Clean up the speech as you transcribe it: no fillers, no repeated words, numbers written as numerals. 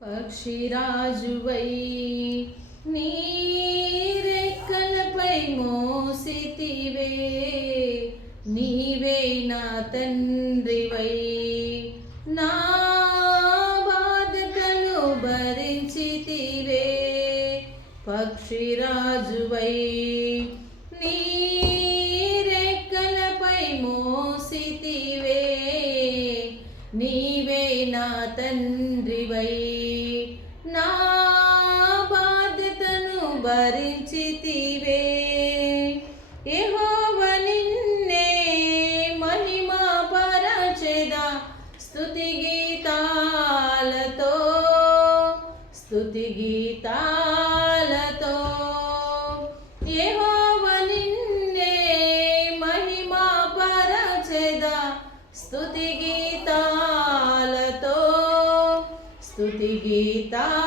పక్షిరాజువై నీరెక్కలపై మోసితివే, నీవే నా తండ్రివై నా బాధలను భరించితివే. పక్షిరాజువై నీరెక్కలపై మోసితివే, నీవే నా తండ్రివై నా బాధ్యతను భరించితివే. యెహోవా నిన్నే మహిమా పరచెదా స్తుతి గీతాలతో, స్తుతి గీతాలతో. యెహోవా నిన్నే మహిమా పరచెదా స్తుతి గీతాలతో, స్తుతి గీతా